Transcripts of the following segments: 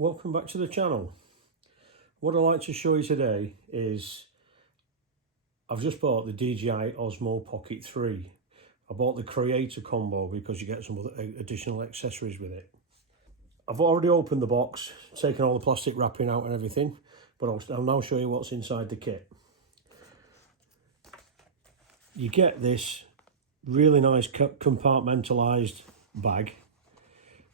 Welcome back to the channel. What I'd like to show you today is I've just bought the DJI Osmo Pocket 3. I bought the Creator combo because you get some other additional accessories with it. I've already opened the box, taken all the plastic wrapping out and everything, but I'll now show you what's inside the kit. You get this really nice compartmentalised bag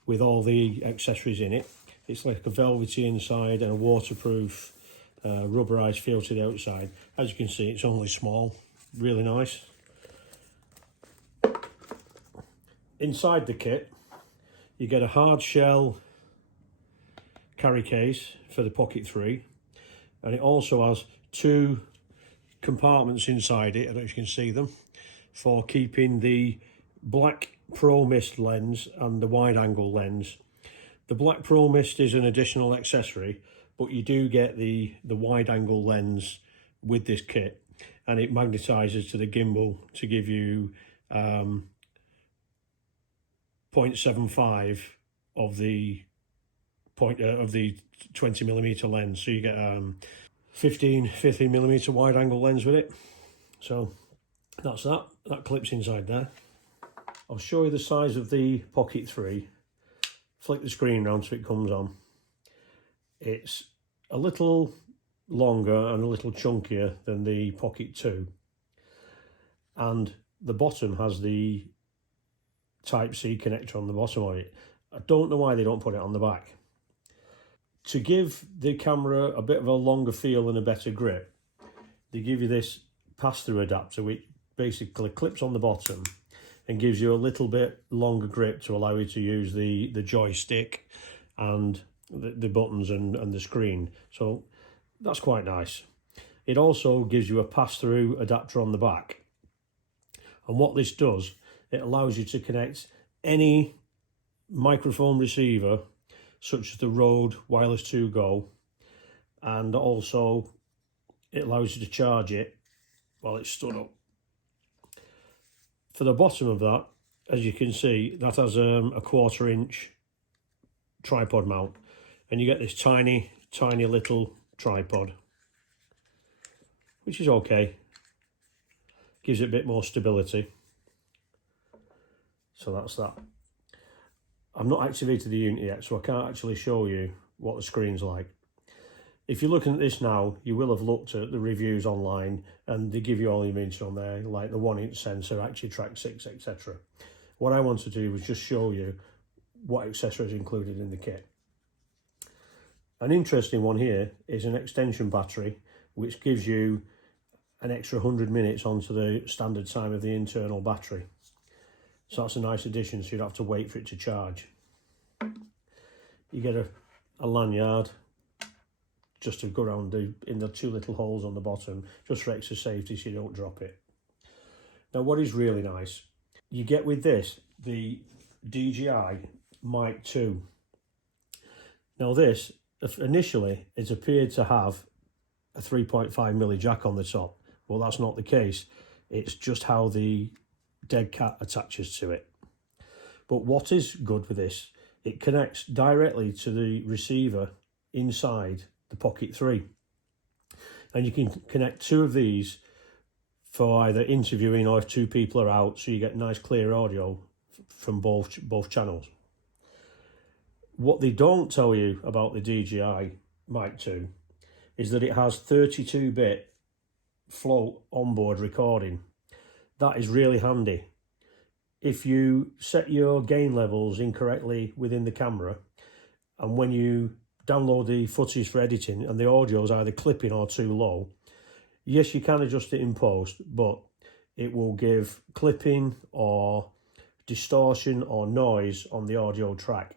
with all the accessories in it. It's like a velvety inside and a waterproof rubberized feel to the outside. As you can see, it's only small, really nice. Inside the kit, you get a hard shell carry case for the Pocket 3, and it also has two compartments inside it, I don't know if you can see them, for keeping the black Pro Mist lens and the wide angle lens. The black Pro Mist is an additional accessory, but you do get the wide angle lens with this kit, and it magnetizes to the gimbal to give you 0.75 of the 20mm lens, so you get 15mm wide angle lens with it. So that's that clips inside there. I'll show you the size of the Pocket 3. Flick the screen round so it comes on. It's a little longer and a little chunkier than the Pocket 2, and the bottom has the Type-C connector on the bottom of it. I don't know why they don't put it on the back. To give the camera a bit of a longer feel and a better grip, they give you this pass-through adapter which basically clips on the bottom and gives you a little bit longer grip to allow you to use the joystick and the buttons and the screen. So that's quite nice. It also gives you a pass-through adapter on the back. And what this does, it allows you to connect any microphone receiver, such as the Rode Wireless 2 Go, and also it allows you to charge it while it's stood up. For the bottom of that, as you can see, that has a 1/4 inch tripod mount, and you get this tiny little tripod, which is okay. Gives it a bit more stability. So that's that. I've not activated the unit yet, so I can't actually show you what the screen's like. If you're looking at this now, you will have looked at the reviews online, and they give you all the information on there, like the 1-inch sensor, actually track 6, etc. What I want to do was just show you what accessories are included in the kit. An interesting one here is an extension battery, which gives you an extra 100 minutes onto the standard time of the internal battery. So that's a nice addition, so you don't have to wait for it to charge. You get a lanyard just to go around in the two little holes on the bottom, just for extra safety so you don't drop it. Now what is really nice, you get with this the DJI Mic 2. Now this, initially it appeared to have a 3.5mm jack on the top. Well, that's not the case. It's just how the dead cat attaches to it. But what is good with this, it connects directly to the receiver inside the Pocket 3, and you can connect two of these for either interviewing or if two people are out, so you get nice clear audio from both channels. What they don't tell you about the DJI Mic 2 is that it has 32-bit float onboard recording. That is really handy. If you set your gain levels incorrectly within the camera, and when you download the footage for editing and the audio is either clipping or too low, yes, you can adjust it in post, but it will give clipping or distortion or noise on the audio track.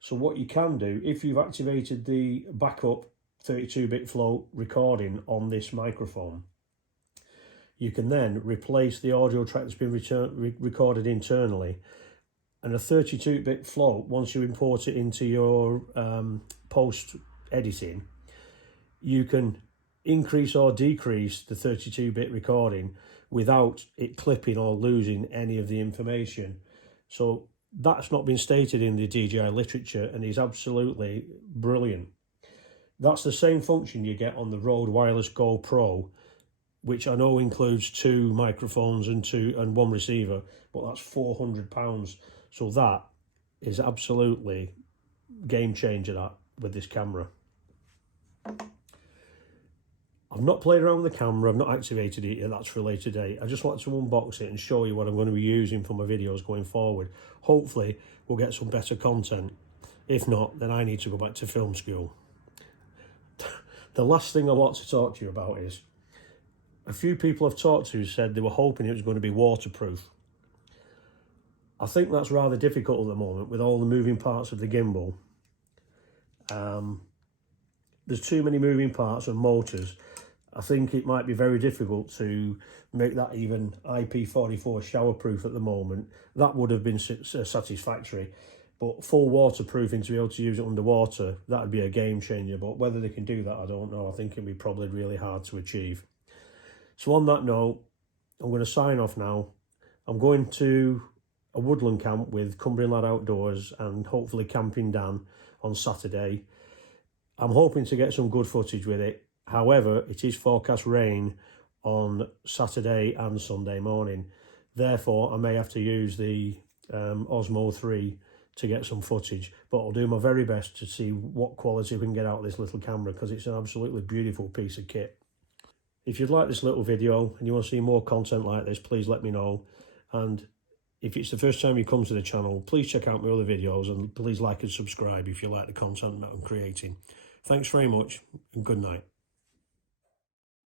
So what you can do, if you've activated the backup 32-bit float recording on this microphone, you can then replace the audio track that's been recorded internally, and a 32-bit float, once you import it into your post editing, you can increase or decrease the 32-bit recording without it clipping or losing any of the information. So That's not been stated in the DJI literature and is absolutely brilliant. That's the same function you get on the Rode Wireless Go Pro, which I know includes 2 microphones and 1 receiver, but that's £400. So that is absolutely game changer, that, with this camera. I've not played around with the camera, I've not activated it yet, that's for a later date. I just wanted to unbox it and show you what I'm going to be using for my videos going forward. Hopefully we'll get some better content. If not, then I need to go back to film school. The last thing I want to talk to you about is, a few people I've talked to said they were hoping it was going to be waterproof. I think that's rather difficult at the moment with all the moving parts of the gimbal. There's too many moving parts and motors. I think it might be very difficult to make that even IP44 showerproof at the moment. That would have been satisfactory, but full waterproofing to be able to use it underwater, that would be a game changer. But whether they can do that, I don't know. I think it'd be probably really hard to achieve. So on that note, I'm going to sign off now. I'm going to a woodland camp with Cumbrian Lad Outdoors and hopefully Camping Dan on Saturday. I'm hoping to get some good footage with it. However, it is forecast rain on Saturday and Sunday morning. Therefore, I may have to use the Osmo 3 to get some footage. But I'll do my very best to see what quality we can get out of this little camera, because it's an absolutely beautiful piece of kit. If you'd like this little video and you want to see more content like this, please let me know. And if it's the first time you come to the channel, please check out my other videos and please like and subscribe if you like the content that I'm creating. Thanks very much and good night.